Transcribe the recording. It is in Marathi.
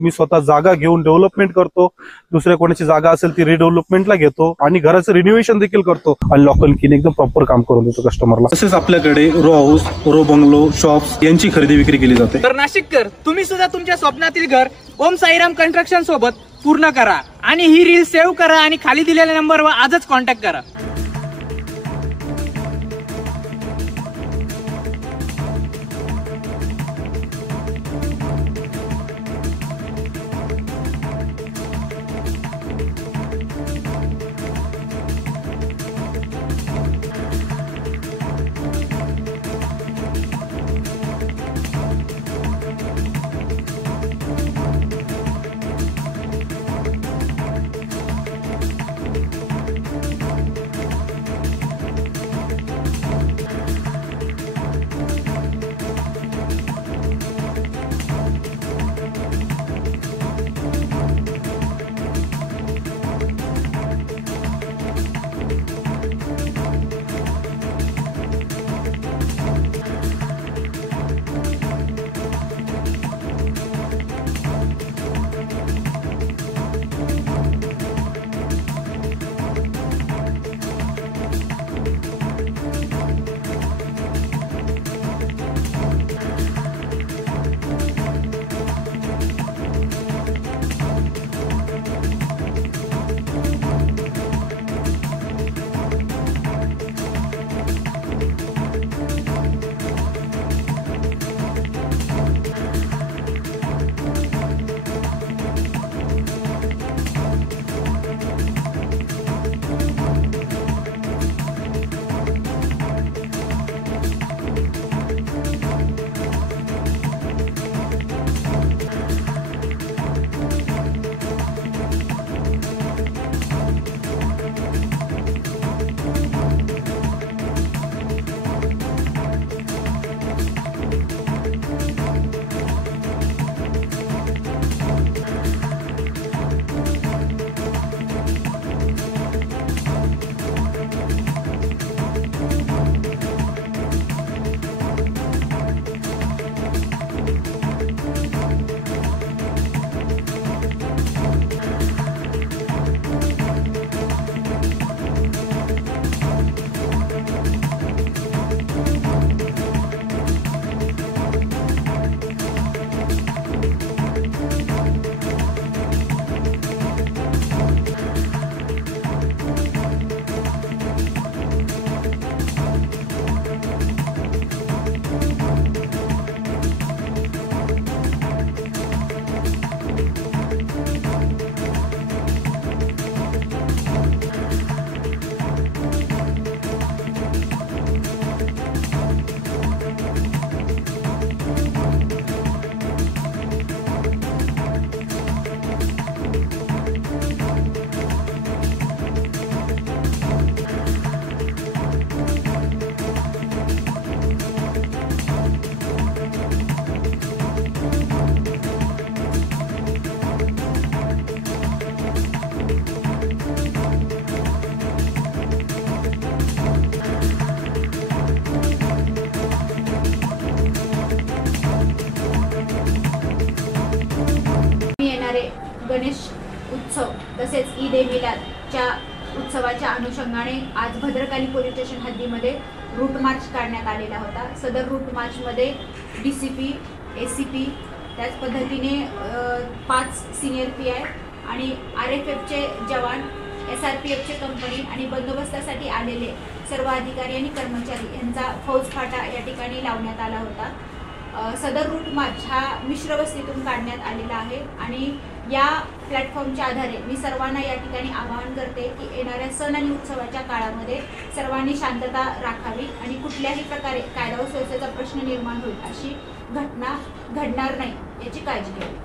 मी स्वतः जागा घेऊन डेव्हलपमेंट करतो, दुसऱ्या कोणाची जागा असेल ती रिडेव्हलपमेंटला घेतो आणि घराचं रिनोव्हेशन देखील करतो आणि लॉक अँड की एकदम प्रॉपर काम करून देतो कस्टमरला। तसेच आपल्याकडे row house, row bungalow, shops यांची खरेदी विक्री केली जाते। तर नाशिककर, तुम्ही सुद्धा तुमच्या स्वप्नातील घर ओम साईराम कन्स्ट्रक्शन सोबत पूर्ण करा आणि ही रील सेव्ह करा आणि खाली दिलेल्या नंबरवर आजच कॉन्टॅक्ट करा। गणेश उत्सव तसेच ईद ए मिलादच्या उत्सवाच्या अनुषंगाने आज भद्रकाली पोलीस स्टेशन हद्दीमध्ये रूट मार्च काढण्यात आलेला होता। सदर रूट मार्चमध्ये डीसीपी, एसीपी, त्याच पद्धतीने 5 सिनियर पीआय आणि आरएफएफचे जवान, एसआरपीएफचे कंपनी आणि बंदोबस्तासाठी आलेले सर्व अधिकारी आणि कर्मचारी यांचा फौज फाटा या ठिकाणी लावण्यात आला होता। सदर रूट मार्च हा मिश्र वस्तीतून काढण्यात आलेला आहे आणि या प्लॅटफॉर्मच्या आधारे मी सर्वांना या ठिकाणी आवाहन करते की येणाऱ्या सण आणि उत्सवाच्या काळामध्ये सर्वांनी शांतता राखावी आणि कुठल्याही प्रकारे कायदा व सुव्यवस्थेचा प्रश्न निर्माण होईल अशी घटना घडणार नाही याची काळजी घ्यावी।